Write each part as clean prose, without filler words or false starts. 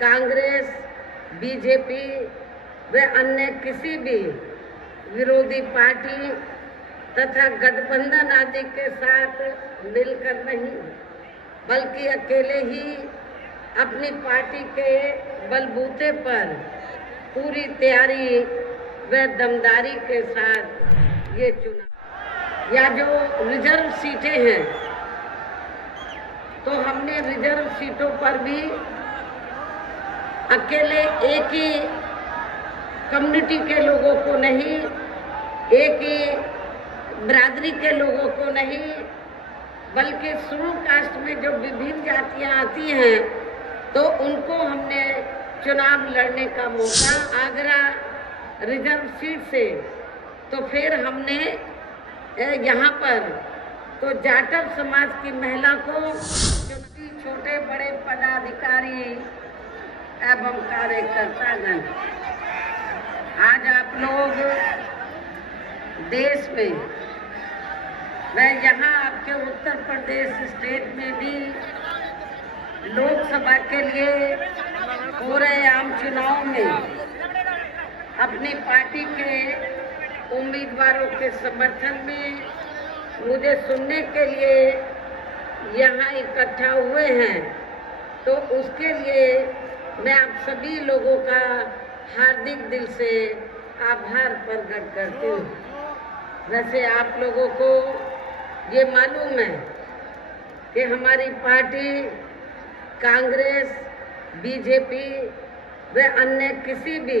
Congress, BJP व अन्य किसी भी विरोधी पार्टी तथा गठबंधन आदि के साथ मिलकर नहीं, बल्कि अकेले ही अपनी पार्टी के बलबूते पर पूरी तैयारी व दमदारी के साथ ये चुनाव या जो रिजर्व सीटें हैं, तो हमने रिजर्व सीटों पर भी अकेले एक ही कम्युनिटी के लोगों को नहीं, एक ही बिरादरी के लोगों को नहीं, बल्कि शेड्यूल कास्ट में जो विभिन्न जातियां आती हैं तो उनको हमने चुनाव लड़ने का मौका आगरा रिजर्व सीट से, तो फिर हमने यहाँ पर तो जाटव समाज की महिला को छोटे बड़े पदाधिकारी एवं कार्यकर्तागण, आज आप लोग देश में व यहाँ आपके उत्तर प्रदेश स्टेट में भी लोकसभा के लिए हो रहे आम चुनाव में अपनी पार्टी के उम्मीदवारों के समर्थन में मुझे सुनने के लिए यहाँ इकट्ठा हुए हैं, तो उसके लिए मैं आप सभी लोगों का हार्दिक दिल से आभार प्रकट करती हूँ। वैसे आप लोगों को ये मालूम है कि हमारी पार्टी कांग्रेस, बीजेपी व अन्य किसी भी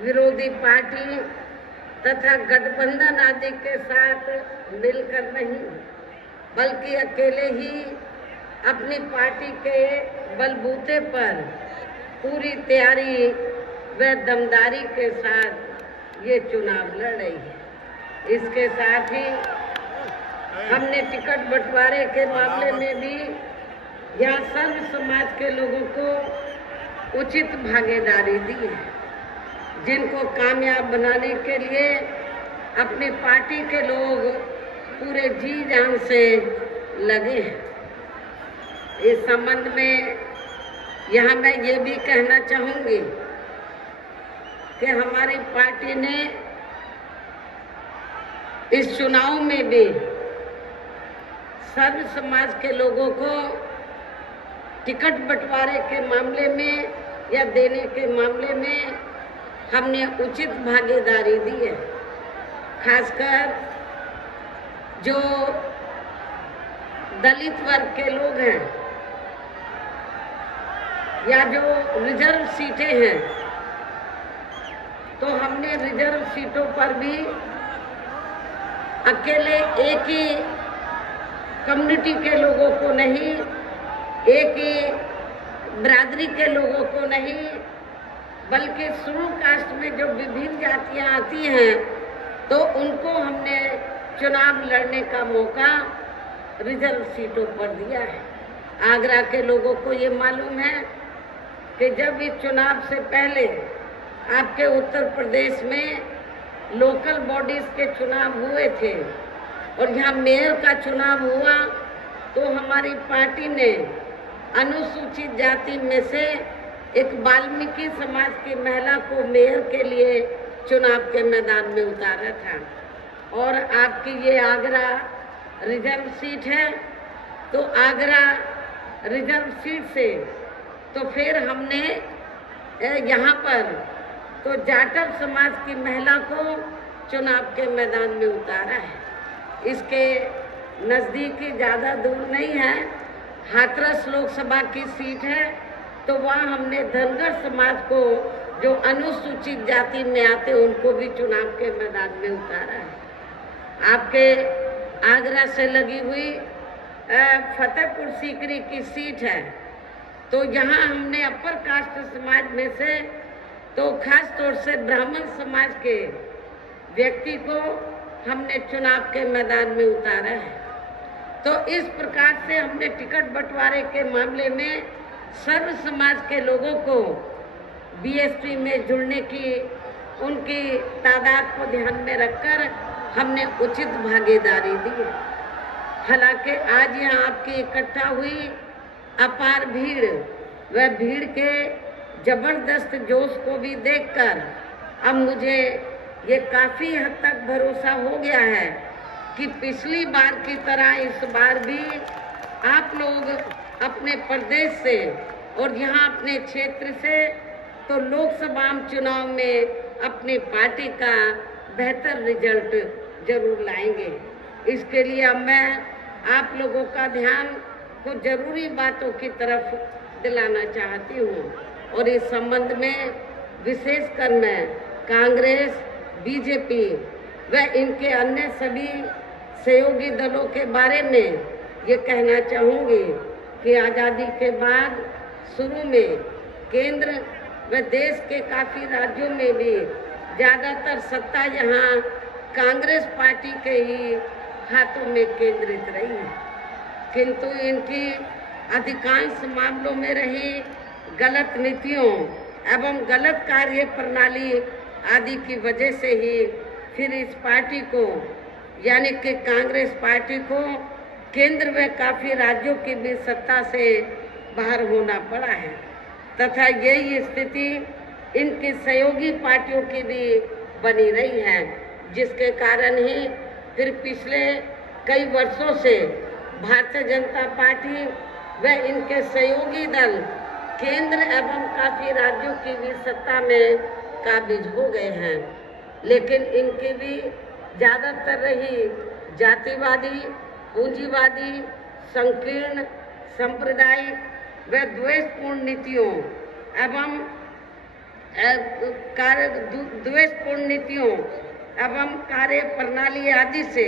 विरोधी पार्टी तथा गठबंधन आदि के साथ मिलकर नहीं, बल्कि अकेले ही अपनी पार्टी के बलबूते पर पूरी तैयारी व दमदारी के साथ ये चुनाव लड़ रही है। इसके साथ ही हमने टिकट बंटवारे के मामले में भी यहाँ सर्व समाज के लोगों को उचित भागीदारी दी है, जिनको कामयाब बनाने के लिए अपनी पार्टी के लोग पूरे जी जान से लगे हैं। इस संबंध में यहाँ मैं ये भी कहना चाहूँगी कि हमारी पार्टी ने इस चुनाव में भी सर्व समाज के लोगों को टिकट बंटवारे के मामले में या देने के मामले में हमने उचित भागीदारी दी है। खासकर जो दलित वर्ग के लोग हैं या जो रिजर्व सीटें हैं, तो हमने रिजर्व सीटों पर भी अकेले एक ही कम्युनिटी के लोगों को नहीं, एक ही बिरादरी के लोगों को नहीं, बल्कि शेड्यूल कास्ट में जो विभिन्न जातियां आती हैं तो उनको हमने चुनाव लड़ने का मौका रिजर्व सीटों पर दिया है। आगरा के लोगों को ये मालूम है कि जब इस चुनाव से पहले आपके उत्तर प्रदेश में लोकल बॉडीज के चुनाव हुए थे और यहाँ मेयर का चुनाव हुआ, तो हमारी पार्टी ने अनुसूचित जाति में से एक वाल्मीकि समाज की महिला को मेयर के लिए चुनाव के मैदान में उतारा था। और आपकी ये आगरा रिजर्व सीट है, तो आगरा रिजर्व सीट से तो फिर हमने यहाँ पर तो जाटव समाज की महिला को चुनाव के मैदान में उतारा है। इसके नज़दीकी ज़्यादा दूर नहीं है, हाथरस लोकसभा की सीट है, तो वहाँ हमने धनगर समाज को जो अनुसूचित जाति में आते उनको भी चुनाव के मैदान में उतारा है। आपके आगरा से लगी हुई फतेहपुर सीकरी की सीट है, तो यहाँ हमने अपर कास्ट समाज में से तो खास तौर से ब्राह्मण समाज के व्यक्ति को हमने चुनाव के मैदान में उतारा है। तो इस प्रकार से हमने टिकट बंटवारे के मामले में सर्व समाज के लोगों को बीएसपी में जुड़ने की उनकी तादाद को ध्यान में रखकर हमने उचित भागीदारी दी है। हालांकि आज यहाँ आपकी इकट्ठा हुई अपार भीड़ व भीड़ के जबरदस्त जोश को भी देखकर अब मुझे ये काफ़ी हद तक भरोसा हो गया है कि पिछली बार की तरह इस बार भी आप लोग अपने प्रदेश से और यहाँ अपने क्षेत्र से तो लोकसभा चुनाव में अपनी पार्टी का बेहतर रिजल्ट जरूर लाएंगे। इसके लिए अब मैं आप लोगों का ध्यान कुछ जरूरी बातों की तरफ दिलाना चाहती हूँ और इस संबंध में विशेषकर मैं कांग्रेस, बीजेपी व इनके अन्य सभी सहयोगी दलों के बारे में ये कहना चाहूँगी कि आज़ादी के बाद शुरू में केंद्र व देश के काफ़ी राज्यों में भी ज़्यादातर सत्ता यहाँ कांग्रेस पार्टी के ही हाथों में केंद्रित रही है, किंतु इनकी अधिकांश मामलों में रही गलत नीतियों एवं गलत कार्य प्रणाली आदि की वजह से ही फिर इस पार्टी को यानी कि कांग्रेस पार्टी को केंद्र व काफ़ी राज्यों की भी सत्ता से बाहर होना पड़ा है तथा यही स्थिति इनकी सहयोगी पार्टियों की भी बनी रही है, जिसके कारण ही फिर पिछले कई वर्षों से भारतीय जनता पार्टी व इनके सहयोगी दल केंद्र एवं काफ़ी राज्यों की भी सत्ता में काबिज हो गए हैं, लेकिन इनकी भी ज़्यादातर रही जातिवादी, पूंजीवादी, संकीर्ण, सांप्रदायिक व द्वेषपूर्ण नीतियों एवं कार्य प्रणाली आदि से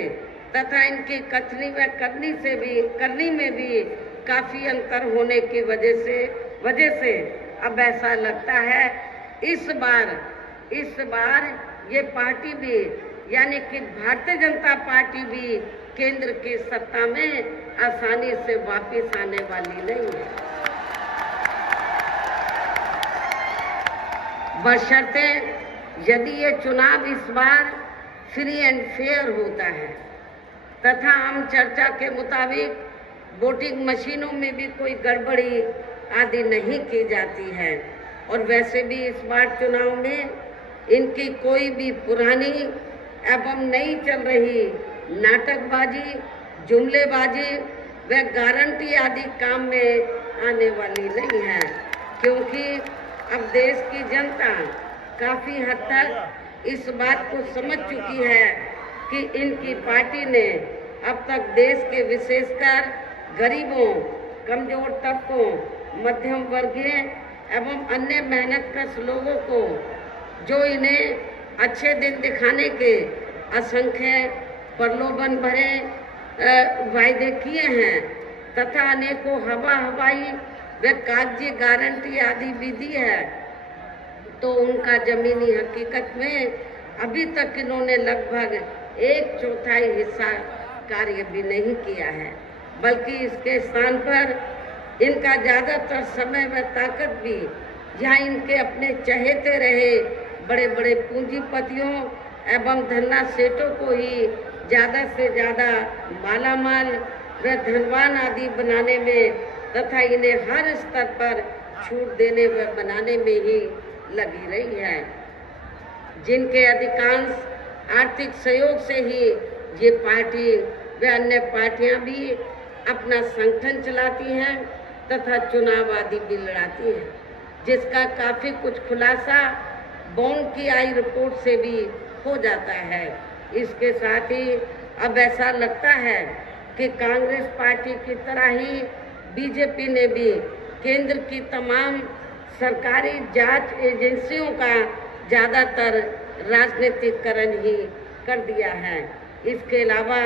तथा इनकी कथनी व करनी में भी काफ़ी अंतर होने की वजह से अब ऐसा लगता है इस बार ये पार्टी भी यानी कि भारतीय जनता पार्टी भी केंद्र की सत्ता में आसानी से वापस आने वाली नहीं है, बशर्ते यदि ये चुनाव इस बार फ्री एंड फेयर होता है तथा हम चर्चा के मुताबिक वोटिंग मशीनों में भी कोई गड़बड़ी आदि नहीं की जाती है और वैसे भी इस बार चुनाव में इनकी कोई भी पुरानी एवं नई चल रही नाटकबाजी, जुमलेबाजी व गारंटी आदि काम में आने वाली नहीं है, क्योंकि अब देश की जनता काफ़ी हद तक इस बात को समझ चुकी है कि इनकी पार्टी ने अब तक देश के विशेषकर गरीबों, कमजोर तबकों, मध्यम वर्गीय एवं अन्य मेहनतकश लोगों को जो इन्हें अच्छे दिन दिखाने के असंख्य प्रलोभन भरे वायदे किए हैं तथा अनेकों हवाई व कागजी गारंटी आदि भी दी है, तो उनका जमीनी हकीकत में अभी तक इन्होंने लगभग 1/4 हिस्सा कार्य भी नहीं किया है, बल्कि इसके स्थान पर इनका ज़्यादातर समय व ताकत भी जहाँ इनके अपने चहेते रहे बड़े बड़े पूंजीपतियों एवं धन्ना सेठों को ही ज़्यादा से ज़्यादा मालामाल व धनवान आदि बनाने में तथा इन्हें हर स्तर पर छूट देने व बनाने में ही लगी रही है, जिनके अधिकांश आर्थिक सहयोग से ही ये पार्टी व अन्य पार्टियां भी अपना संगठन चलाती हैं तथा चुनाव आदि भी लड़ाती हैं, जिसका काफ़ी कुछ खुलासा बॉन्ड की आई रिपोर्ट से भी हो जाता है। इसके साथ ही अब ऐसा लगता है कि कांग्रेस पार्टी की तरह ही बीजेपी ने भी केंद्र की तमाम सरकारी जांच एजेंसियों का ज़्यादातर राजनीतिकरण ही कर दिया है। इसके अलावा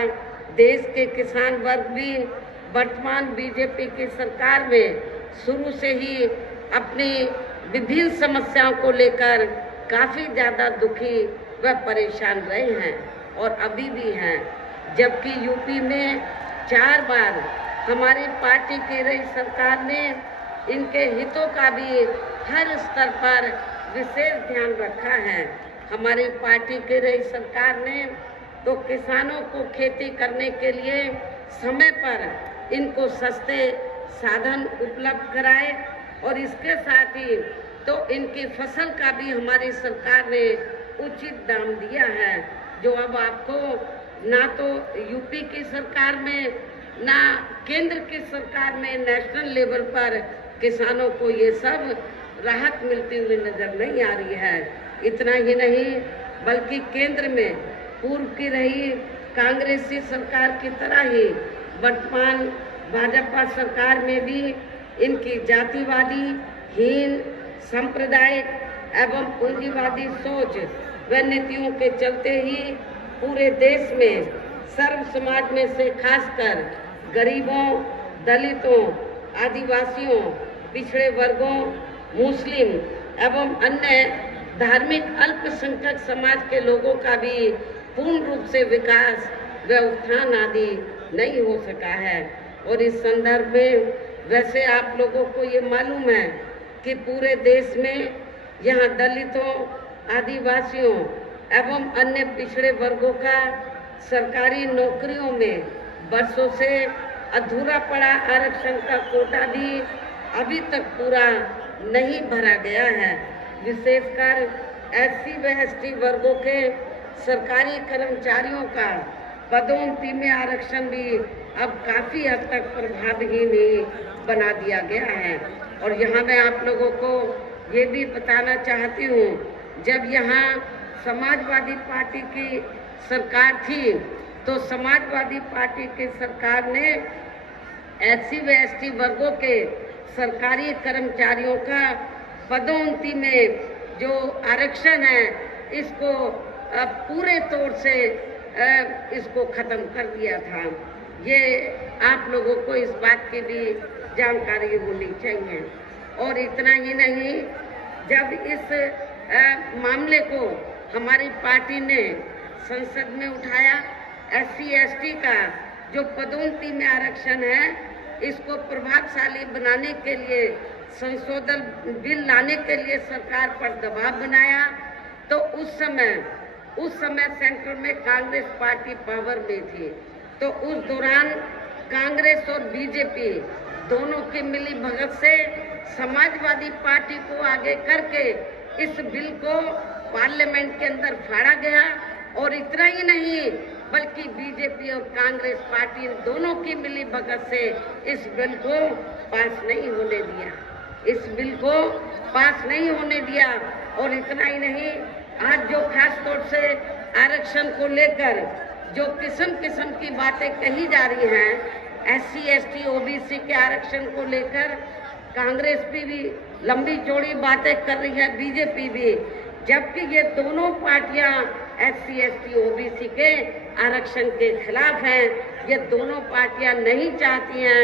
देश के किसान वर्ग भी वर्तमान बीजेपी की सरकार में शुरू से ही अपनी विभिन्न समस्याओं को लेकर काफ़ी ज़्यादा दुखी व परेशान रहे हैं और अभी भी हैं, जबकि यूपी में 4 बार हमारी पार्टी की रही सरकार ने इनके हितों का भी हर स्तर पर विशेष ध्यान रखा है। हमारी पार्टी की रही सरकार ने तो किसानों को खेती करने के लिए समय पर इनको सस्ते साधन उपलब्ध कराए और इसके साथ ही तो इनकी फसल का भी हमारी सरकार ने उचित दाम दिया है, जो अब आपको ना तो यूपी की सरकार में ना केंद्र की सरकार में नेशनल लेवल पर किसानों को ये सब राहत मिलती हुई नजर नहीं आ रही है। इतना ही नहीं बल्कि केंद्र में पूर्व की रही कांग्रेसी सरकार की तरह ही वर्तमान भाजपा सरकार में भी इनकी जातिवादी, हीन, सांप्रदायिक एवं पूंजीवादी सोच व नीतियों के चलते ही पूरे देश में सर्व समाज में से खासकर गरीबों, दलितों, आदिवासियों, पिछड़े वर्गों, मुस्लिम एवं अन्य धार्मिक अल्पसंख्यक समाज के लोगों का भी पूर्ण रूप से विकास व उत्थान आदि नहीं हो सका है। और इस संदर्भ में वैसे आप लोगों को ये मालूम है कि पूरे देश में यहाँ दलितों, आदिवासियों एवं अन्य पिछड़े वर्गों का सरकारी नौकरियों में वर्षों से अधूरा पड़ा आरक्षण का कोटा भी अभी तक पूरा नहीं भरा गया है। विशेषकर SC व ST वर्गों के सरकारी कर्मचारियों का पदोन्नति में आरक्षण भी अब काफी हद तक प्रभावहीन ही बना दिया गया है। और यहाँ मैं आप लोगों को ये भी बताना चाहती हूँ, जब यहाँ समाजवादी पार्टी की सरकार थी तो समाजवादी पार्टी की सरकार ने SC व ST वर्गों के सरकारी कर्मचारियों का पदोन्नति में जो आरक्षण है इसको पूरे तौर से इसको खत्म कर दिया था। ये आप लोगों को इस बात की भी जानकारी होनी चाहिए। और इतना ही नहीं, जब इस मामले को हमारी पार्टी ने संसद में उठाया, SC ST का जो पदोन्नति में आरक्षण है इसको प्रभावशाली बनाने के लिए संशोधन बिल लाने के लिए सरकार पर दबाव बनाया, तो उस समय सेंटर में कांग्रेस पार्टी पावर में थी। तो उस दौरान कांग्रेस और बीजेपी दोनों की मिली भगत से समाजवादी पार्टी को आगे करके इस बिल को पार्लियामेंट के अंदर फाड़ा गया। और इतना ही नहीं बल्कि बीजेपी और कांग्रेस पार्टी दोनों की मिली भगत से इस बिल को पास नहीं होने दिया, इस बिल को पास नहीं होने दिया। और इतना ही नहीं, आज जो खास तौर से आरक्षण को लेकर जो किस्म किस्म की बातें कही जा रही हैं, SC ST OBC के आरक्षण को लेकर कांग्रेस भी लंबी चौड़ी बातें कर रही है, बीजेपी भी, जबकि ये दोनों पार्टियां SC ST OBC के आरक्षण के खिलाफ हैं। ये दोनों पार्टियां नहीं चाहती हैं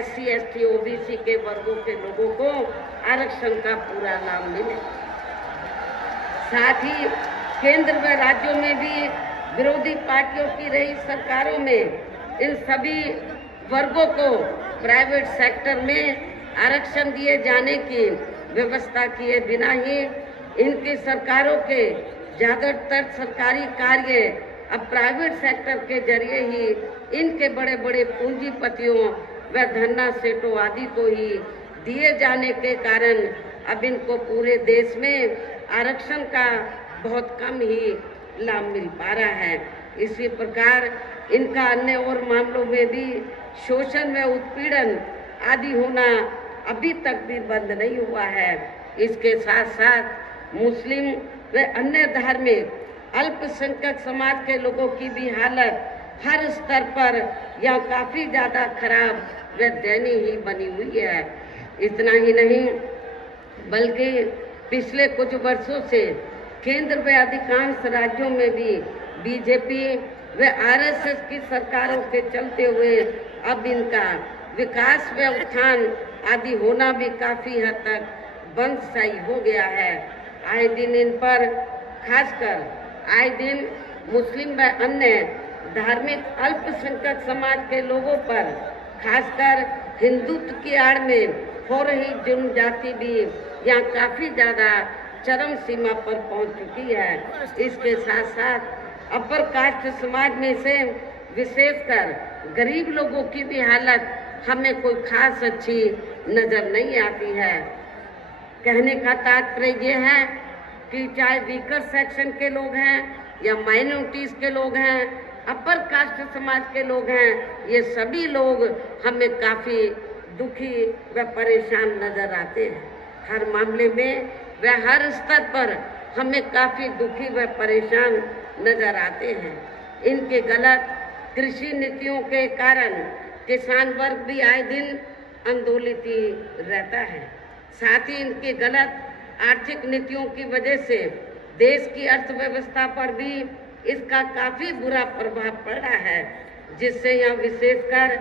SC ST OBC के वर्गों के लोगों को आरक्षण का पूरा लाभ मिले। साथ ही केंद्र व राज्यों में भी विरोधी पार्टियों की रही सरकारों में इन सभी वर्गों को प्राइवेट सेक्टर में आरक्षण दिए जाने की व्यवस्था किए बिना ही इनकी सरकारों के ज्यादातर सरकारी कार्य अब प्राइवेट सेक्टर के जरिए ही इनके बड़े बड़े पूंजीपतियों व धन्ना सेठों आदि को ही दिए जाने के कारण अब इनको पूरे देश में आरक्षण का बहुत कम ही लाभ मिल पा रहा है। इसी प्रकार इनका अन्य और मामलों में भी शोषण व उत्पीड़न आदि होना अभी तक भी बंद नहीं हुआ है। इसके साथ साथ मुस्लिम व अन्य धार्मिक अल्पसंख्यक समाज के लोगों की भी हालत हर स्तर पर यह काफी ज्यादा खराब व दयनीय ही बनी हुई है। इतना ही नहीं बल्कि पिछले कुछ वर्षों से केंद्र व अधिकांश राज्यों में भी बीजेपी व RSS की सरकारों के चलते हुए अब इनका विकास व उत्थान आदि होना भी काफी हद तक बंदशाही हो गया है। आए दिन इन पर खासकर आए दिन मुस्लिम व अन्य धार्मिक अल्पसंख्यक समाज के लोगों पर खासकर हिंदुत्व की आड़ में हो रही जनजाति भी यहाँ काफी ज्यादा चरम सीमा पर पहुंच चुकी है। इसके साथ साथ अपर कास्ट समाज में से विशेषकर गरीब लोगों की भी हालत हमें कोई खास अच्छी नजर नहीं आती है। कहने का तात्पर्य ये है कि चाहे वीकर सेक्शन के लोग हैं या माइनॉरिटीज के लोग हैं, अपर कास्ट समाज के लोग हैं, ये सभी लोग हमें काफी दुखी व परेशान नजर आते हैं। हर मामले में व हर स्तर पर हमें काफी दुखी व परेशान नजर आते हैं। इनके गलत कृषि नीतियों के कारण किसान वर्ग भी आए दिन आंदोलित ही रहता है। साथ ही इनकी गलत आर्थिक नीतियों की वजह से देश की अर्थव्यवस्था पर भी इसका काफी बुरा प्रभाव पड़ा है, जिससे यहाँ विशेषकर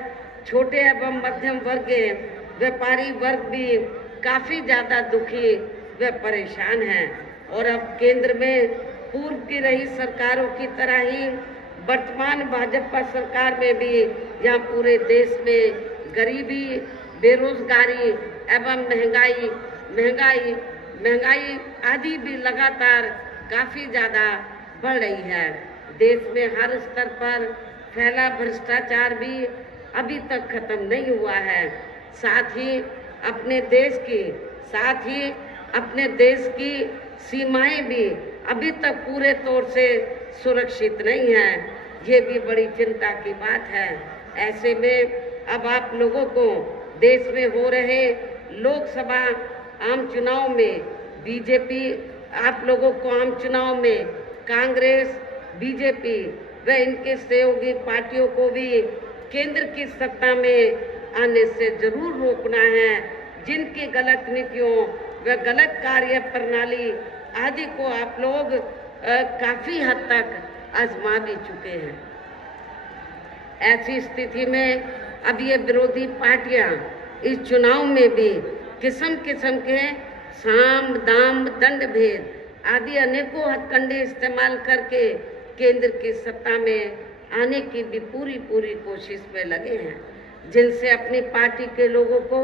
छोटे एवं मध्यम वर्गीय व्यापारी वर्ग भी काफी ज्यादा दुखी व परेशान हैं। और अब केंद्र में पूर्व की रही सरकारों की तरह ही वर्तमान भाजपा सरकार में भी यहाँ पूरे देश में गरीबी, बेरोजगारी एवं महंगाई आदि भी लगातार काफी ज्यादा बढ़ रही है। देश में हर स्तर पर फैला भ्रष्टाचार भी अभी तक खत्म नहीं हुआ है। साथ ही अपने देश की सीमाएं भी अभी तक पूरे तौर से सुरक्षित नहीं है। ये भी बड़ी चिंता की बात है। ऐसे में अब आप लोगों को देश में हो रहे लोकसभा आम चुनाव में बीजेपी, आप लोगों को आम चुनाव में कांग्रेस, बीजेपी व इनके सहयोगी पार्टियों को भी केंद्र की सत्ता में आने से जरूर रोकना है, जिनकी गलत नीतियों व गलत कार्य प्रणाली आदि को आप लोग काफी हद तक आजमा भी चुके हैं। ऐसी स्थिति में अब ये विरोधी पार्टियां इस चुनाव में भी किस्म किस्म के साम दाम दंड भेद आदि अनेकों हथकंडे इस्तेमाल करके केंद्र की सत्ता में आने की भी पूरी कोशिश में लगे हैं, जिनसे अपनी पार्टी के लोगों को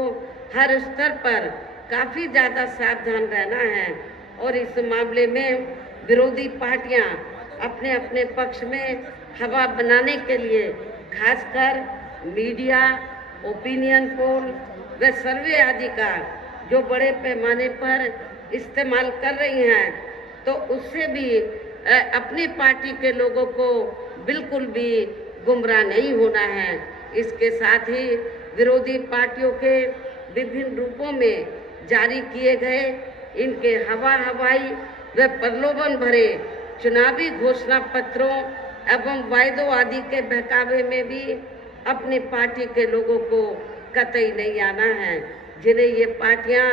हर स्तर पर काफी ज्यादा सावधान रहना है। और इस मामले में विरोधी पार्टियां अपने अपने पक्ष में हवा बनाने के लिए खासकर मीडिया, ओपिनियन पोल व सर्वे आदि का जो बड़े पैमाने पर इस्तेमाल कर रही हैं, तो उससे भी अपनी पार्टी के लोगों को बिल्कुल भी गुमराह नहीं होना है। इसके साथ ही विरोधी पार्टियों के विभिन्न रूपों में जारी किए गए इनके हवाई व प्रलोभन भरे चुनावी घोषणा पत्रों एवं वायदों आदि के बहकावे में भी अपनी पार्टी के लोगों को कतई नहीं आना है, जिन्हें ये पार्टियां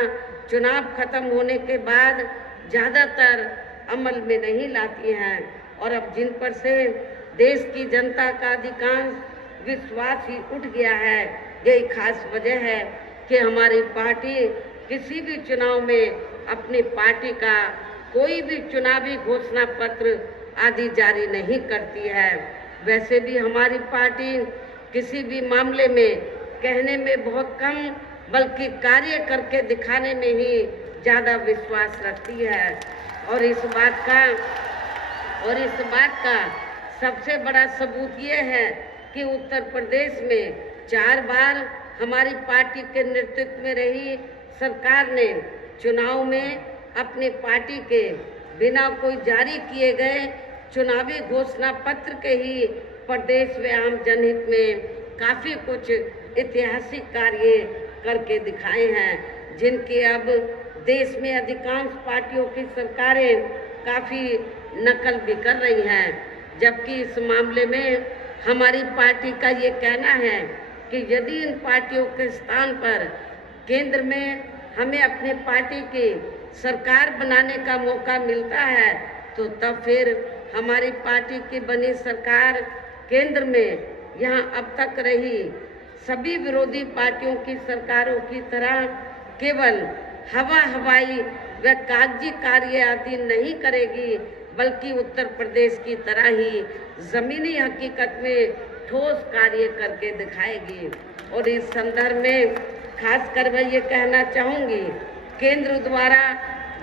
चुनाव खत्म होने के बाद ज़्यादातर अमल में नहीं लाती हैं। और अब जिन पर से देश की जनता का अधिकांश विश्वास ही उठ गया है, यही खास वजह है कि हमारी पार्टी किसी भी चुनाव में अपनी पार्टी का कोई भी चुनावी घोषणा पत्र आदि जारी नहीं करती है। वैसे भी हमारी पार्टी किसी भी मामले में कहने में बहुत कम बल्कि कार्य करके दिखाने में ही ज़्यादा विश्वास रखती है। और इस बात का सबसे बड़ा सबूत ये है कि उत्तर प्रदेश में 4 बार हमारी पार्टी के नेतृत्व में रही सरकार ने चुनाव में अपनी पार्टी के बिना कोई जारी किए गए चुनावी घोषणा पत्र के ही प्रदेश व आम जनहित में काफी कुछ ऐतिहासिक कार्य करके दिखाए हैं, जिनकी अब देश में अधिकांश पार्टियों की सरकारें काफी नकल भी कर रही हैं। जबकि इस मामले में हमारी पार्टी का ये कहना है कि यदि इन पार्टियों के स्थान पर केंद्र में हमें अपनी पार्टी की सरकार बनाने का मौका मिलता है, तो तब फिर हमारी पार्टी की बनी सरकार केंद्र में यहाँ अब तक रही सभी विरोधी पार्टियों की सरकारों की तरह केवल हवाई व कागजी कार्य आदि नहीं करेगी, बल्कि उत्तर प्रदेश की तरह ही जमीनी हकीकत में ठोस कार्य करके दिखाएगी। और इस संदर्भ में खासकर मैं ये कहना चाहूँगी, केंद्र द्वारा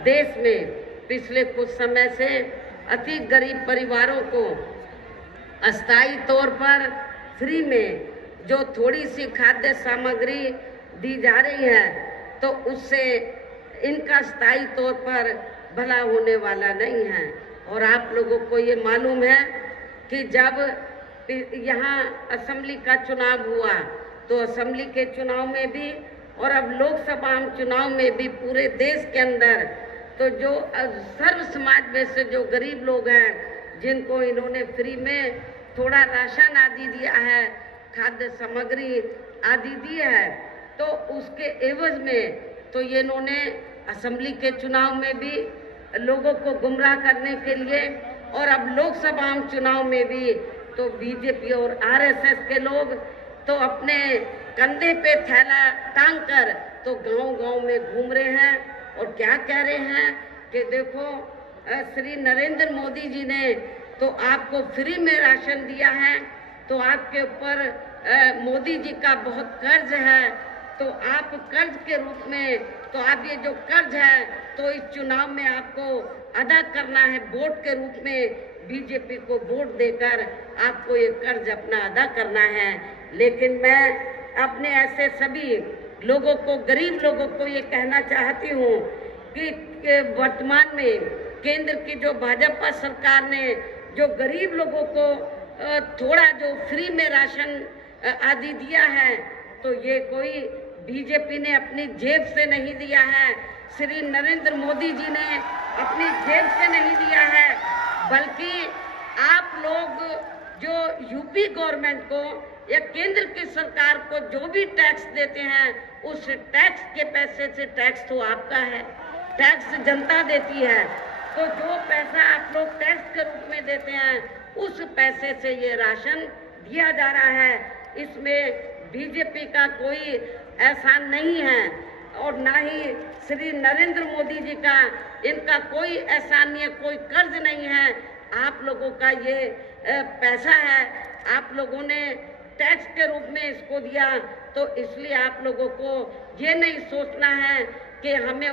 देश में पिछले कुछ समय से अति गरीब परिवारों को अस्थायी तौर पर फ्री में जो थोड़ी सी खाद्य सामग्री दी जा रही है तो उससे इनका स्थायी तौर पर भला होने वाला नहीं है। और आप लोगों को ये मालूम है कि जब यहाँ असेंबली का चुनाव हुआ तो असेंबली के चुनाव में भी और अब लोकसभा चुनाव में भी पूरे देश के अंदर तो जो सर्व समाज में से जो गरीब लोग हैं जिनको इन्होंने फ्री में थोड़ा राशन आदि दिया है, खाद्य सामग्री आदि दी है, तो उसके एवज में तो ये इन्होंने असेंबली के चुनाव में भी लोगों को गुमराह करने के लिए और अब लोकसभा चुनाव में भी तो बीजेपी और आरएसएस के लोग तो अपने कंधे पे थैला टांग कर तो गांव-गांव में घूम रहे हैं और क्या कह रहे हैं कि देखो श्री नरेंद्र मोदी जी ने तो आपको फ्री में राशन दिया है, तो आपके ऊपर मोदी जी का बहुत कर्ज है, तो आप कर्ज के रूप में तो आप ये जो कर्ज है तो इस चुनाव में आपको अदा करना है, वोट के रूप में बीजेपी को वोट देकर आपको ये कर्ज अपना अदा करना है। लेकिन मैं अपने ऐसे सभी लोगों को, गरीब लोगों को ये कहना चाहती हूँ कि वर्तमान में केंद्र की जो भाजपा सरकार ने जो गरीब लोगों को थोड़ा जो फ्री में राशन आदि दिया है तो ये कोई बीजेपी ने अपनी जेब से नहीं दिया है, श्री नरेंद्र मोदी जी ने अपनी जेब से नहीं दिया है, बल्कि आप लोग जो यूपी गवर्नमेंट को या केंद्र की सरकार को जो भी टैक्स देते हैं उस टैक्स के पैसे से, टैक्स तो आपका है, टैक्स जनता देती है, तो जो पैसा आप लोग टैक्स के रूप में देते हैं उस पैसे से ये राशन दिया जा रहा है। इसमें बीजेपी का कोई एहसान नहीं है और ना ही श्री नरेंद्र मोदी जी का इनका कोई एहसान नहीं है, कोई कर्ज नहीं है। आप लोगों का ये पैसा है, आप लोगों ने टैक्स के रूप में इसको दिया, तो इसलिए आप लोगों को ये नहीं सोचना है कि हमने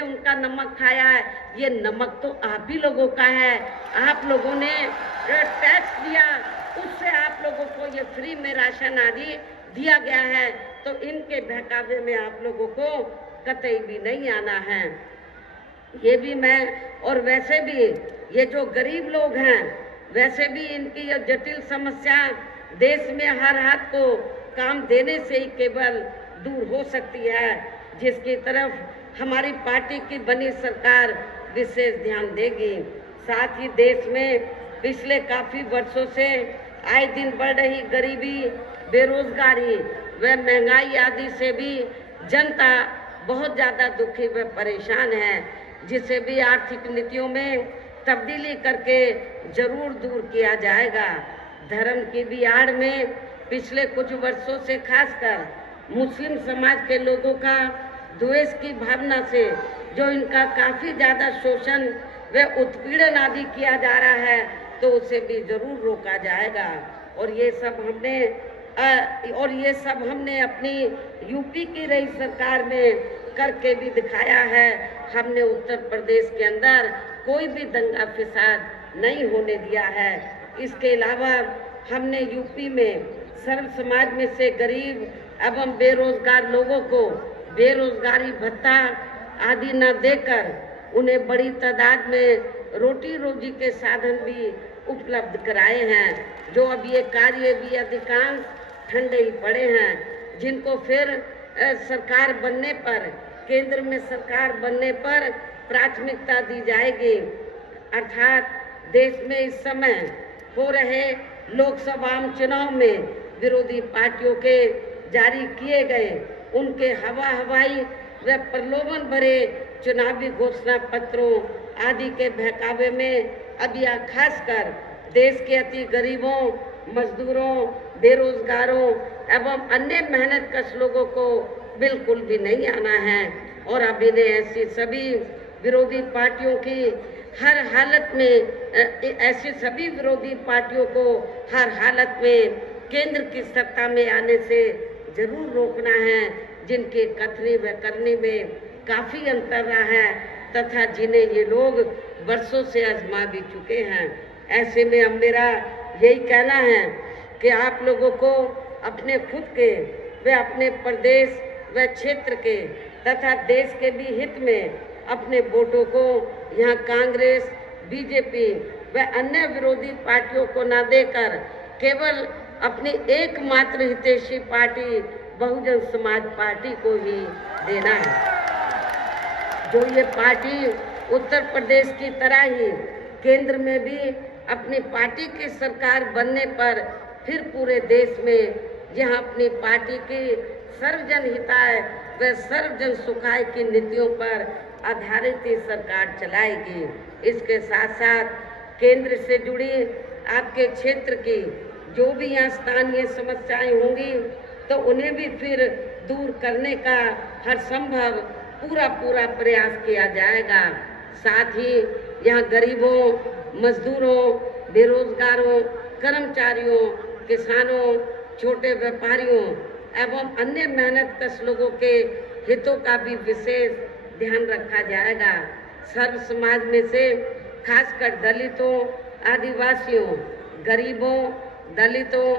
उनका नमक खाया है, ये नमक तो आप ही लोगों का है। आप लोगों ने टैक्स दिया, उससे आप लोगों को ये फ्री में राशन आदि दिया गया है, तो इनके बहकावे में आप लोगों को कतई भी नहीं आना है। ये भी मैं और वैसे भी ये जो गरीब लोग हैं वैसे भी इनकी ये जटिल समस्या देश में हर हाथ को काम देने से ही केवल दूर हो सकती है, जिसकी तरफ हमारी पार्टी की बनी सरकार विशेष ध्यान देगी। साथ ही देश में पिछले काफी वर्षों से आए दिन बढ़ रही गरीबी, बेरोजगारी व महंगाई आदि से भी जनता बहुत ज़्यादा दुखी व परेशान है, जिसे भी आर्थिक नीतियों में तब्दीली करके जरूर दूर किया जाएगा। धर्म की भी आड़ में पिछले कुछ वर्षों से खासकर मुस्लिम समाज के लोगों का द्वेष की भावना से जो इनका काफ़ी ज़्यादा शोषण व उत्पीड़न आदि किया जा रहा है, तो उसे भी जरूर रोका जाएगा। और ये सब हमने अपनी यूपी की रही सरकार में करके भी दिखाया है। हमने उत्तर प्रदेश के अंदर कोई भी दंगा फिसाद नहीं होने दिया है। इसके अलावा हमने यूपी में सर्व समाज में से गरीब एवं बेरोजगार लोगों को बेरोजगारी भत्ता आदि न देकर उन्हें बड़ी तादाद में रोटी रोजी के साधन भी उपलब्ध कराए हैं, जो अब ये कार्य भी अधिकांश ठंडे ही पड़े हैं, जिनको फिर सरकार बनने पर, केंद्र में सरकार बनने पर प्राथमिकता दी जाएगी। अर्थात देश में इस समय हो रहे लोकसभा चुनाव में विरोधी पार्टियों के जारी किए गए उनके हवाई व प्रलोभन भरे चुनावी घोषणा पत्रों आदि के बहकावे में अब यह खासकर देश के अति गरीबों, मजदूरों, बेरोजगारों एवं अन्य मेहनतकश लोगों को बिल्कुल भी नहीं आना है। और अब इन्हें ऐसी सभी विरोधी पार्टियों की हर हालत में ऐसी सभी विरोधी पार्टियों को हर हालत में केंद्र की सत्ता में आने से जरूर रोकना है, जिनके कथनी व करनी में काफ़ी अंतर रहा है तथा जिन्हें ये लोग वर्षों से आजमा भी चुके हैं। ऐसे में अब मेरा यही कहना है कि आप लोगों को अपने खुद के व अपने प्रदेश व क्षेत्र के तथा देश के भी हित में अपने वोटों को यहाँ कांग्रेस, बीजेपी व अन्य विरोधी पार्टियों को न देकर केवल अपनी एकमात्र हितैषी पार्टी बहुजन समाज पार्टी को ही देना है। जो ये पार्टी उत्तर प्रदेश की तरह ही केंद्र में भी अपनी पार्टी की सरकार बनने पर फिर पूरे देश में यहाँ अपनी पार्टी की सर्वजन हिताय व सर्वजन सुखाय की नीतियों पर आधारित ही सरकार चलाएगी। इसके साथ साथ केंद्र से जुड़ी आपके क्षेत्र की जो भी यहाँ स्थानीय समस्याएं होंगी तो उन्हें भी फिर दूर करने का हर संभव पूरा प्रयास किया जाएगा। साथ ही यहाँ गरीबों, मजदूरों, बेरोजगारों, कर्मचारियों, किसानों, छोटे व्यापारियों एवं अन्य मेहनतकश लोगों के हितों का भी विशेष ध्यान रखा जाएगा। सर्व समाज में से खासकर दलितों, आदिवासियों, गरीबों, दलितों,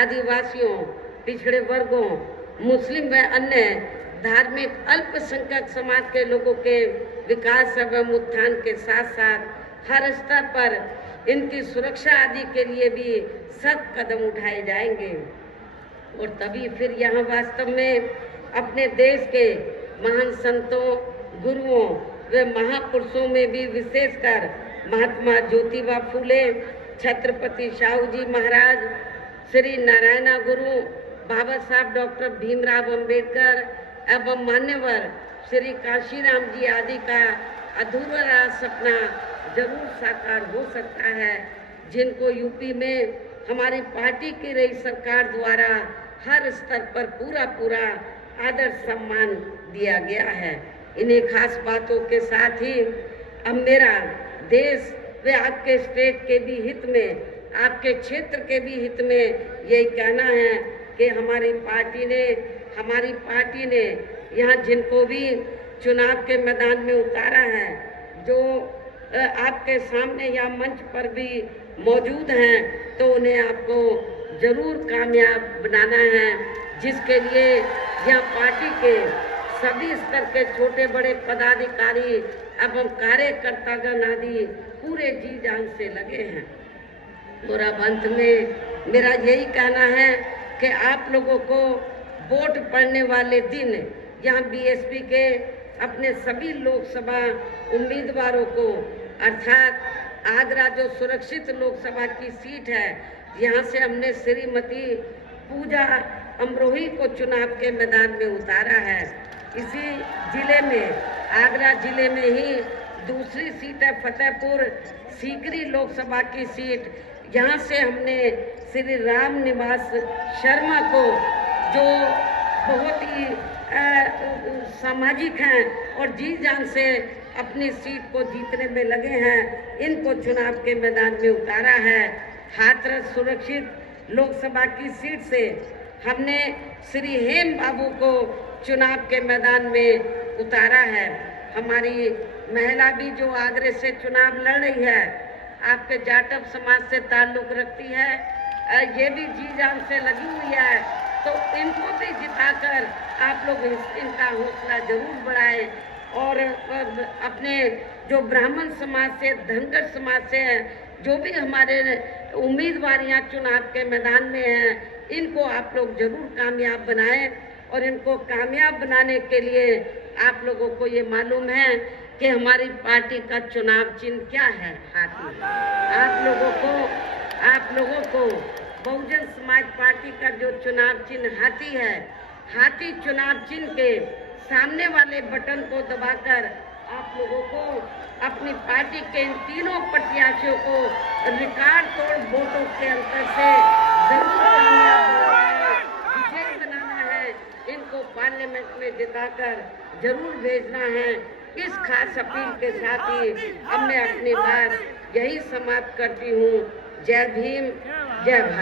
आदिवासियों, पिछड़े वर्गों, मुस्लिम व अन्य धार्मिक अल्पसंख्यक समाज के लोगों के विकास एवं उत्थान के साथ साथ हर स्तर पर इनकी सुरक्षा आदि के लिए भी सख्त कदम उठाए जाएंगे। और तभी फिर यहाँ वास्तव में अपने देश के महान संतों, गुरुओं व महापुरुषों में भी विशेषकर महात्मा ज्योतिबा फूले, छत्रपति शाहू जी महाराज, श्री नारायणा गुरु, बाबा साहब डॉक्टर भीमराव अंबेडकर एवं मान्यवर श्री काशीराम जी आदि का अधूरा सपना जरूर साकार हो सकता है, जिनको यूपी में हमारी पार्टी की रही सरकार द्वारा हर स्तर पर पूरा आदर सम्मान दिया गया है। इन्हीं खास बातों के साथ ही अब मेरा देश व आपके स्टेट के भी हित में, आपके क्षेत्र के भी हित में यही कहना है कि हमारी पार्टी ने यहाँ जिनको भी चुनाव के मैदान में उतारा है, जो आपके सामने या मंच पर भी मौजूद हैं, तो उन्हें आपको जरूर कामयाब बनाना है, जिसके लिए यह पार्टी के सभी स्तर के छोटे बड़े पदाधिकारी एवं कार्यकर्तागण आदि पूरे जी जान से लगे हैं। और अब अंत में मेरा यही कहना है कि आप लोगों को वोट पड़ने वाले दिन यहाँ बीएसपी के अपने सभी लोकसभा उम्मीदवारों को, अर्थात आगरा जो सुरक्षित लोकसभा की सीट है, यहाँ से हमने श्रीमती पूजा अमरोही को चुनाव के मैदान में उतारा है। इसी जिले में, आगरा जिले में ही दूसरी सीट है फतेहपुर सीकरी लोकसभा की सीट। यहाँ से हमने श्री राम निवास शर्मा को, जो बहुत ही सामाजिक हैं और जी जान से अपनी सीट को जीतने में लगे हैं, इनको चुनाव के मैदान में उतारा है। हाथरस सुरक्षित लोकसभा की सीट से हमने श्री हेम बाबू को चुनाव के मैदान में उतारा है। हमारी महिला भी जो आगरे से चुनाव लड़ रही है, आपके जाटव समाज से ताल्लुक रखती है, ये भी जी जान से लगी हुई है, तो इनको भी जिताकर आप लोग इनका हौसला जरूर बढ़ाएं। और अपने जो ब्राह्मण समाज से, धनगर समाज से जो भी हमारे उम्मीदवार यहाँ चुनाव के मैदान में हैं, इनको आप लोग जरूर कामयाब बनाएं। और इनको कामयाब बनाने के लिए आप लोगों को ये मालूम है कि हमारी पार्टी का चुनाव चिन्ह क्या है, हाथी। आप लोगों को बहुजन समाज पार्टी का जो चुनाव चिन्ह हाथी है, हाथी चुनाव चिन्ह के सामने वाले बटन को दबाकर आप लोगों को अपनी पार्टी के इन तीनों प्रत्याशियों को रिकॉर्ड तोड़ वोटों के अंतर से जरूर विजयी बनाना है। इनको पार्लियामेंट में जिताकर जरूर भेजना है। इस खास अपील के साथ ही अब मैं अपनी बात यही समाप्त करती हूँ। जय भीम, जय भारत।